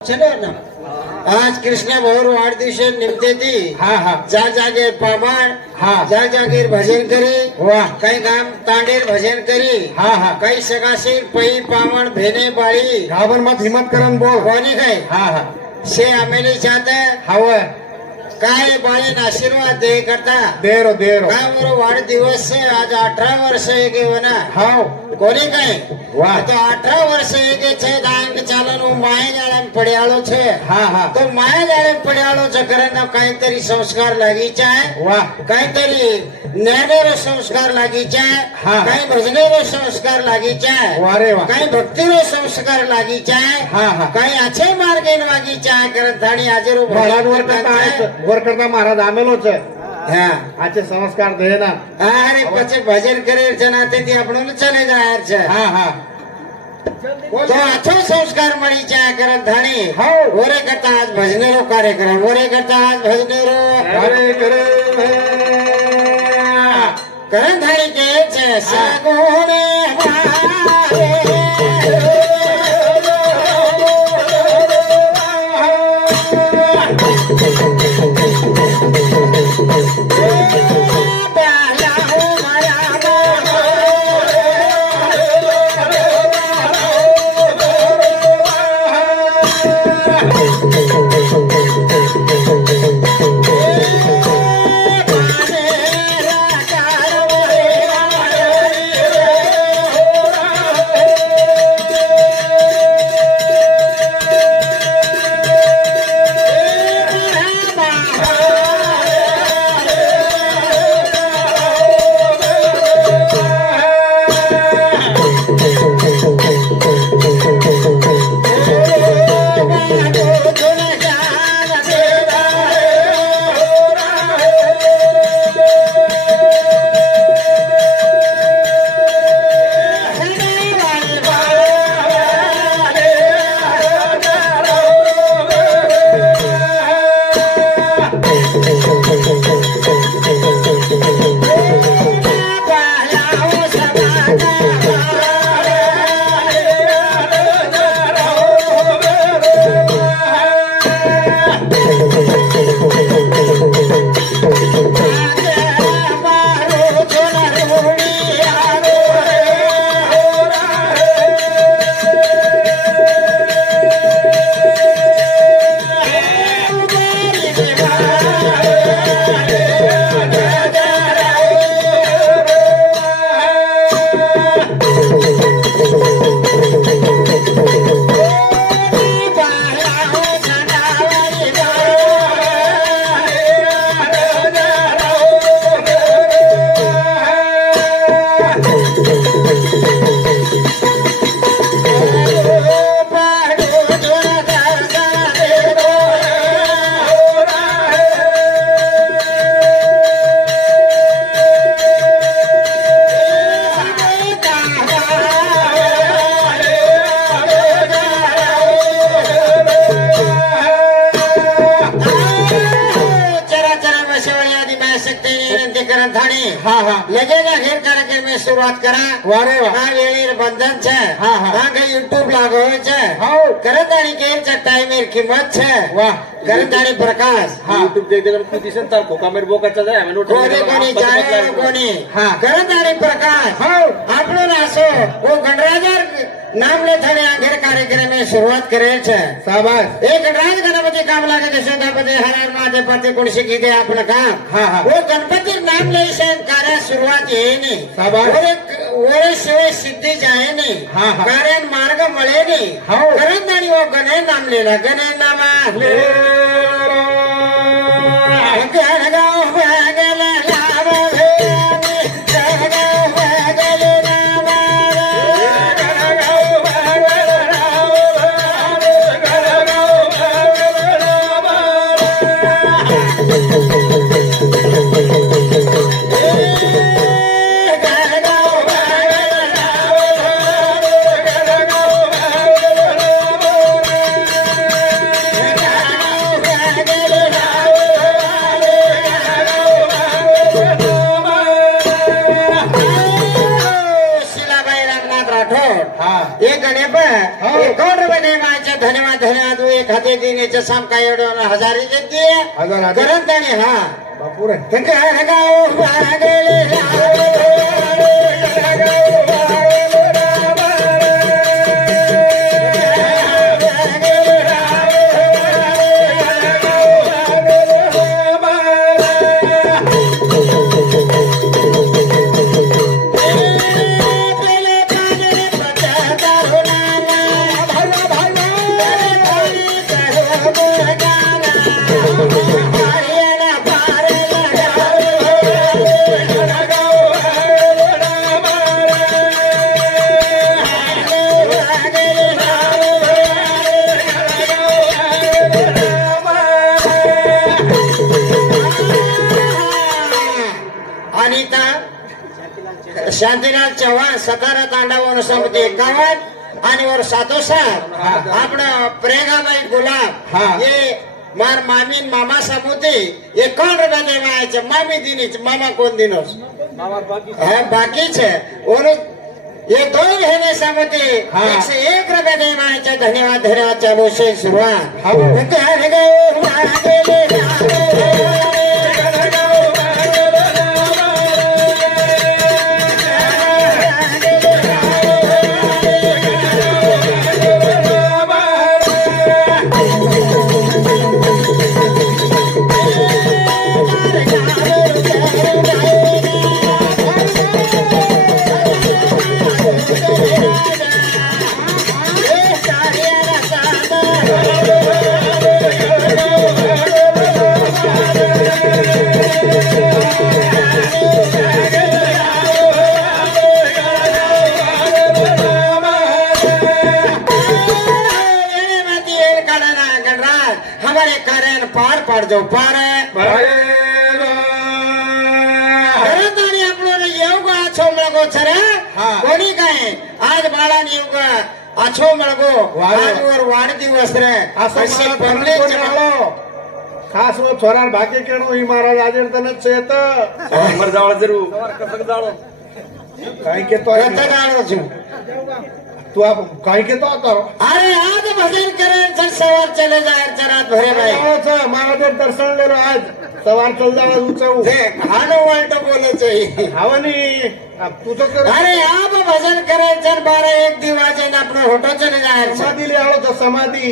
चलो ना आज कृष्ण भौर वाढदिवस निमते ती जा जागे पामाण जा जागीर भजन करी वाह काही गाम तांडेर भजन करी काही सगाशीर पै पामण भेने बाळी घाबर मत हिम्मत करन बोल कोणी काय से आमेली चाहते हवं काय बाळीन आशीर्वाद दे करता देरो काय बरो वाढदिवस से आज 18 वर्ष एक ना हाव કોને કઈ વાહ તો 18 વર્ષ એકે છે દાંગ ચાલનો માય જાળે પડ્યાળો છે તો માય જાળે પડ્યાળો છે કરને કાઈતરી સંસ્કાર લાગી જાય વાહ કાઈતરી જ્ઞાનેરો સંસ્કાર લાગી જાય કાઈ ભજનેરો સંસ્કાર લાગી જાય વારે વાહ કાઈ ભક્તિનો સંસ્કાર લાગી જાય કાઈ આછે માર્ગે લાગી જાય કરન ધાણી હાજરો वर करता महाराज आमेलो છે आचे संस्कार दे ना अरे પછી ભજન કરે છે ના તેથી આપણો ચલે જાય છે તો આછો સંસ્કાર મળી જાય કરન ધાણી ઓરે કરતા આજ ભજનેરો કાર્યક્રમ ઓરે કરતા આજ ભજનેરો કાર્યક્રમ કરન ધાણી કે છે સગુણે लगेगा घेर कार्यक्रम में शुरुआत करा वारे वाह वेळेर बंधन છે યુટ્યુબ लागो છે કરંદાણી કેર છે ટાઈમેર કિંમત છે વાહ કરંદાણી પ્રકાશ યુટ્યુબ देख देख कुदिसन तार खोकामेर बोकाचा जाय आम्ही नोट कोणी जाणे कोणी करंदाणी प्रकाश આપણો નાસો वो गणराजर नाम ले थणे आखिर कार्यक्रम में शुरुआत करे છે शाबाश एक गणराज गणपति काम लागे दशोदापति हरण महादेव पति कुणशी कीधे आपण काम वो गणपति नाम ले से कार्य शुरुआत ये नहीं शाबाश ओरे शिवाय सिद्धी जाए नहीं कार्य मार्ग मळे नहीं करंदाणी वो गणे नाम लेला गणे नामा गणगाव भागल लाभ भेनी गणगाव भागल नामा धन्यवाद एखाद्या दिनेच्या सामका एवढं हजारी देते हजार करत आणि हा बापूर शांतीलाल चव्हाण सतारा तांडावर समिती 51 आणि वर 707 आपण प्रेगाबाई गुलाब हे मार मामीन मामा समुती 51 रुपये देवायचे मामी दिनीच मामा कोण दिनोस बाकीच ये दोन घेणे समिती 101 रुपये देवायचे धन्यवाद धन्यवाद चालू से सुरुवात हमारे कारण पार पाड़ जाओ पार येऊ आछो मळगो छर कोणी काय आज बाळाने येऊ आछो मळगो आजवर वाढदिवस रे असे पडले खास वो छोरार भाग्य केणो ही महाराज आजर्तनच येत मर जावळ जरू कसं जावळ काय केतो जाळो छु तू आप काय केतो आता अरे आज भजन करेन सर सवार चले जाय चरात भरे भाई महाराज दर्शन लेलो आज सवार चल जाळ उचऊ हानो वालट बोलायचं हवनी तुझं कर अरे आप भजन करायचं 12-1 दिवाजे आपण होटो चले जाय समाधी आलो तो समाधी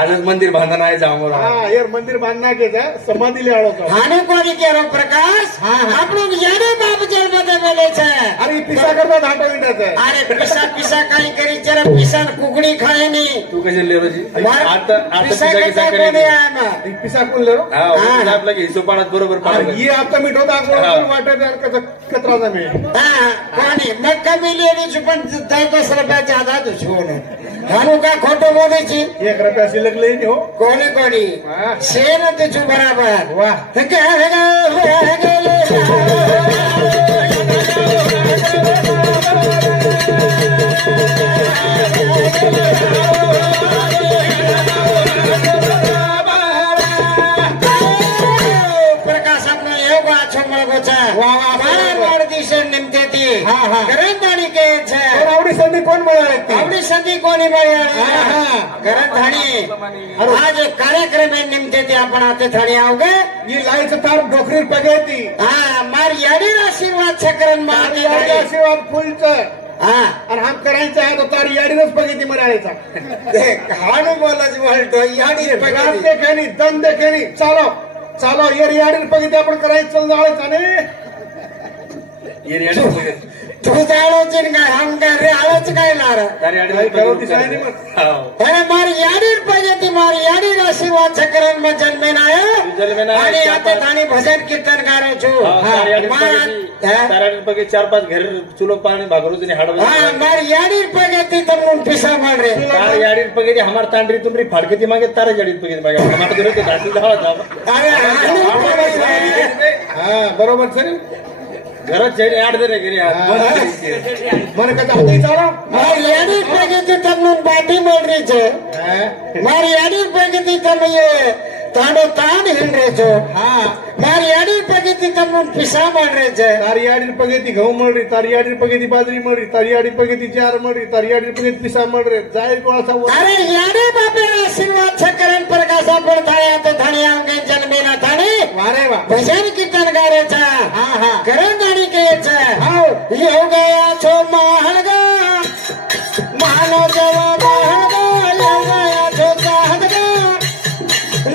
आजच मंदिर बांधणं आहे जामोर यार मंदिर बांधना के समाधी आलो तो हानो कोणी केरो प्रकाश आपण याडे बाप जल मध्ये बोले छे अरे पिसा करता धाटो इंडाचं अरे पिसा काही करी जरा पिसा कुकडी खाय नी तू कशी लेरो जी आता पिसा पिसा कोणी करेल आहे पिसा कोण लेरो हा आपला हिशोब पाण्यात बरोबर पाहिजे ये आता मिठो दाखवून वाटत यार कसं कचरा मी कोणी मग कमी लेली पण 10 रुपयाच्या आधा दुश्मन हानू का खोटो बोलायची 1 रुपया शिल्लक लेनी हो कोणी शेन तुझू बराबर वाह आवडी संधी कोण मिळाली आवडी संधी कोणी मिळाली घरात थाणी आज कार्यक्रम निमते ते आपण आता थाणी आवगे ही लाईचं तार डोकरी पगेती मार याडी आशीर्वाद छकरन मार याडी आशीर्वाद फुलचं आणि हम करायचं आहे तो तार याडीनच पगेती म्हणायचा हाणू बोलाच बोलतो याडी रात देखेनी दम देखेनी चालो चालो याडी पगेती आपण करायचं जाळायचं नाही तू जाळोच काय हम काय आळच काय लार मारी याडी पाहिजे ती मारी याडी आशीर्वाद छकरन में जन्मे ना आणि आता थाणी भजन कीर्तन गारो छू पगे 4-5 घर चुलो पानी भागरो जने हाडो मारी याडी पाहिजे ती तमून पिसा मार रे याडी पगे हमार तांडरी तुमरी फाडकेती मागे तारा याडी पगे मागे हमार घर ते घाटी जावा अरे बरोबर सर घरात जैन आड दे घरी मन का होती चालो मार याडी पाहिजे ती तमून बाटी मोडरी छे मार याडी पाहिजे ती तम ये तांडो तांड हिंड्रे छो હા मारी आड़ी पगेती तमन पिसा मांडरे छे તારી આડી પગેથી ઘઉં મળી તારી આડી પગેથી બાજરી મળી તારી આડી પગેથી ચાર મળી તારી આડી પગેથી પીસા મળે જાય કોળસા अरे याडे बापे आशीर्वाद छे करण प्रकाशा पण थाया तो थाणिया अंगे जन्मेला थाणे વારે વાહ भजन कीर्तन गारे छे હા હા करण दाणी के छे આવ यो गया छो महलगा मानो जवा महलगा यो गया छो चाहतगा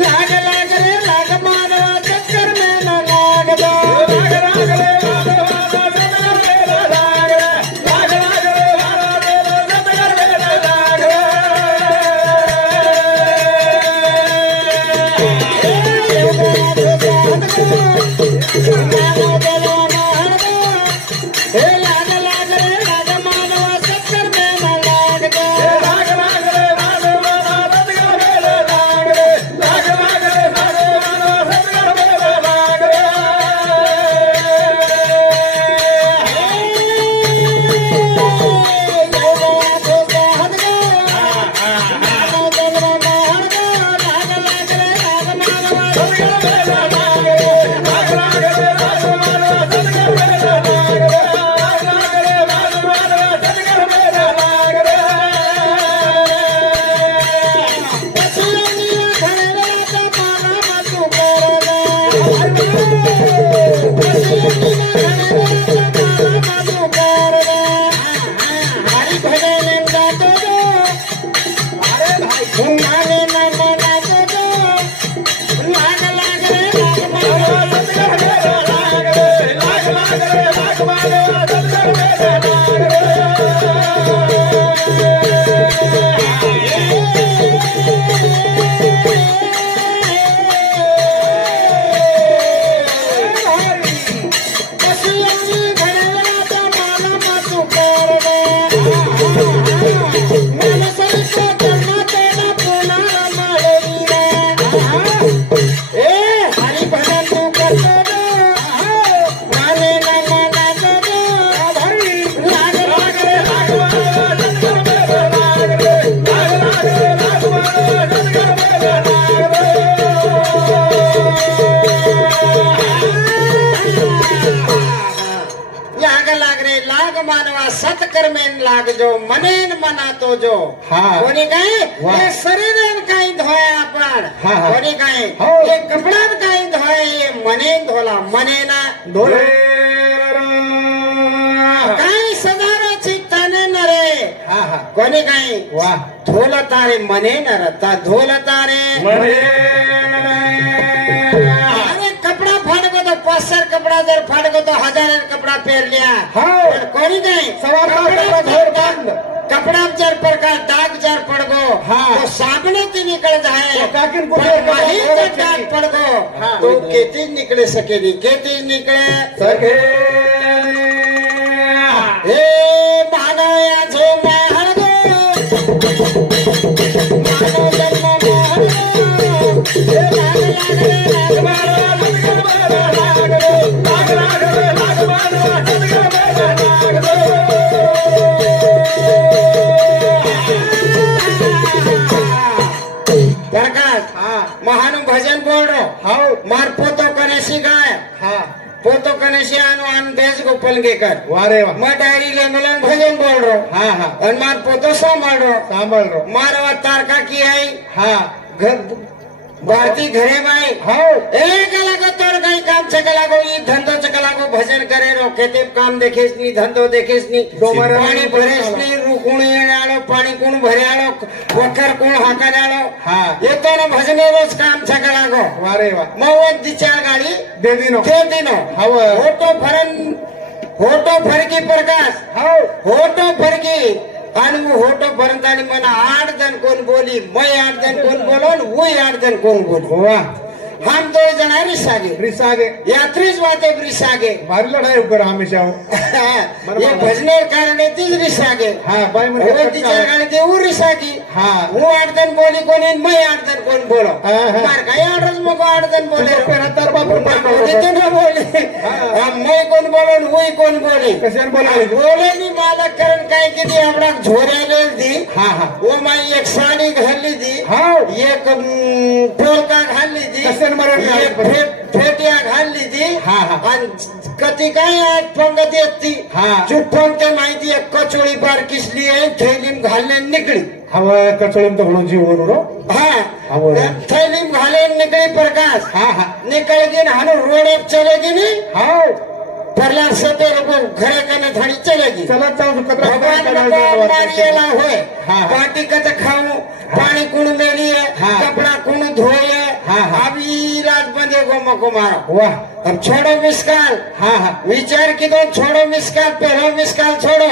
लाग लाग रे लाग मानवा चक्कर में न लाग दो लाग लाग रे मानवा चक्कर में न लाग रे लाग लाग रे मानवा चक्कर में न लाग रे यो गया छो चाहतगा मानो जवा महलगा हे लाग लाग रे लाग मानवा चक्कर में न लाग दो लाग लाग रे मानवा चक्कर में न लाग रे लाग लाग रे मानवा चक्कर में न लाग रे सत्कर्मेन लागजो मनेन मनातो जो कोणी काय हे शरीरान काही धोया आपण कोणी काय हे कपड्यान काही धोय मनेन धोला मनेना ધોલે काही सदाराची तने नरे હા હા कोणी काही વાહ धोल तारे मने नरता धोल तारे મને अरे कपड़ा फाड़को तो 500 कपड़ा जर फाड़को तो 1000 कपड़ा पहन लिया हाँ कोणी नाही सवा कपड़ा धोर बंद कपड़ा जर प्रकार दाग जर पड़गो हाँ। तो साबने ती निकल जाए तो काकिन को पर वही धोर जर दाग पड़गो हाँ। तो केती निकले सके नहीं केती निकले સકે हे मानया जो महरगो मानो जन्म महरगो हे लाग लाग रे लाग मारो लाग रे लाग लाग रे लाग मारो लाग रे प्रकाश હા महानु भजन बोल रो હાઉ मार पोतो कनेसी गाय હા पोतो कनेसी आनो आन देश गोपाल के कर વારે વાહ मैं डायरी ले मिलन भजन बोल रो હા હા और मार पोतो संभाल रो સાંભળ રો मार तारका की आई હા घर भारती घरे भाई હાઉ एक लागो तोर काही काम चकलागो ई धंधो चकलागो भजन करे रो खेते काम देखेस नी धंधो देखेस नी डोमर पाणी भरेस नी रुकुणी आलो पाणी कोण भर्यालो वखर कोण हाकाडालो હા ये तो न भजने रोज काम चकलागो વારે વાહ मौत दिचा गाडी દે દીનો ते दिनो હાવ होटो फरकी प्रकाश હાઉ होटो फरकी आणि होटो भरतानी मला 8 जण कोण बोली मैं 8 जण कोण बोलो वो 8 जण कोण बोलो વાહ हम 2 जण रिसागे રીસાગે यात्रीच वाते रिसागे મારી લડાઈ ઉપર હંમેશા આવું ये भजने कारण तीच रिसागे હા ભાઈ મને तिच्या गाडी देऊ रिसागी હું આડતન બોલી કોને મેં આડતન કોણ બોલો માર કઈ આડસ મકો આડતન બોલે તાર બાપુ બોલે તો ના બોલે મેં કોણ બોલો ને હું કોણ બોલી કશાને બોલે બોલે ની માલક કરણ કઈ કીધી આપણા જોરે લેલતી ઓ માં એક સાડી ઘાલી દી એક પોલકા ઘાલી દી કશાને મારવાની એક फेटिया घाल लीधी आणि कधी काय आज पंगत येती चुप्पन ते माहिती एक कचोळी बार किसली आहे थैलीम घालने निकली हवा कचोळीम तो म्हणून जीवन रो थैलीम घाले निकली प्रकाश निकलेगी ना हनु रोड चलेगी नहीं परला सते घरे कने थड़ी चलेगी चलत जाऊ भगवान मारिएला होय पार्टी कत खाऊ पानी कुण मेली है कपड़ा कुण धोए अभी रात बंदे को मको मारो वाह अब छोड़ो मिसकाल विचार की दो छोड़ो मिसकाल पहलो मिसकाल छोड़ो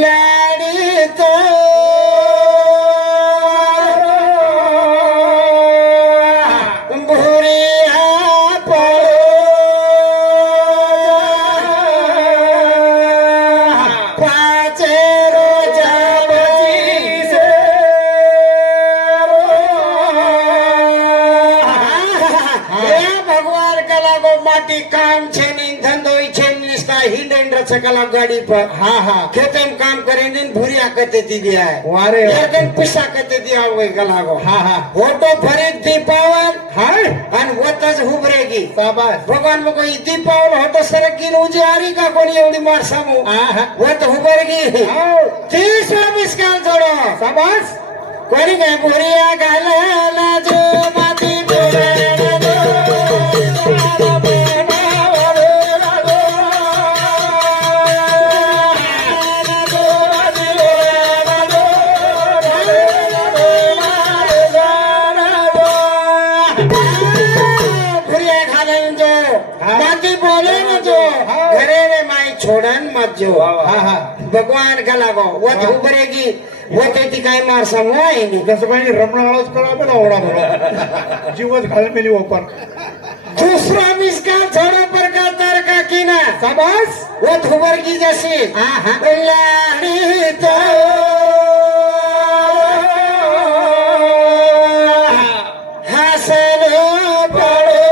लाड़ी तो भूरिया काम छे नहीं धंधो छे निस्ता हिंडन रचकला गाड़ी पर खेतम काम करे नहीं भूरिया कते दी दिया है वारे लेकिन पिसा कते दिया वही गलागो फोटो भरे दीपावन अन वतज हुबरेगी शाबाश भगवान में कोई दीपावन होतो सरकी उजारी का कोनी एवढी मार सामू वत हुबरेगी 30 मिसकाल छोड़ो शाबाश कोनी काय भूरिया गाला जो माती छोड़न मत जो भगवान का लागो वो तो उभरेगी वो तो ती काय मार समूह आहे नहीं कसं काही रमणाळाच करा पण ओढा म्हणा जीवच घाल मेली ओपर दूसरा मिसकाल छोड़ो पर का तर का कीना शाबाश वो उभरगी जैसी लाड़ी तो हसनो पड़ो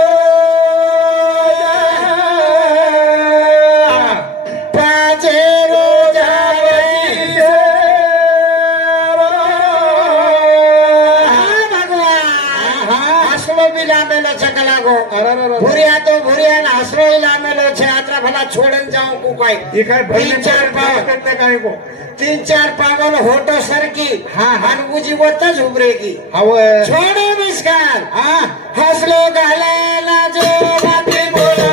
भूरिया तो भूरिया ना हसरो लामेलो छे आत्रा भला छोड़न जाऊं को कोई ये काय तीन चार पाव करते काय को 3-4 पागल होटो सरकी उजी वतज उभरेगी छोड़ो मिसकाल हसलो गालेला जो बाती बोला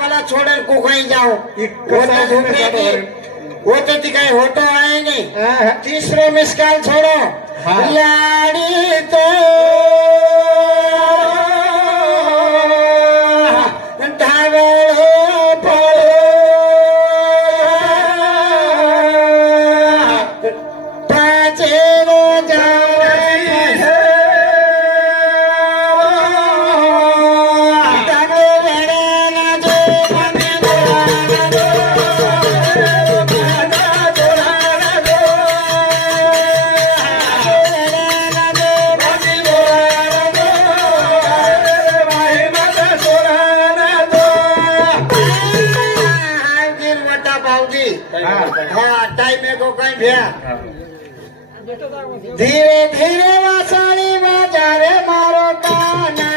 भला छोड़न को कहीं जाओ वो तो दिखाई होटो आए नहीं 30 मिसकाल छोड़ो लाड़ी तो ढाबड़ो पड़ो पाचेरो धीरे धीरे वासाणी बाजारे मारो काना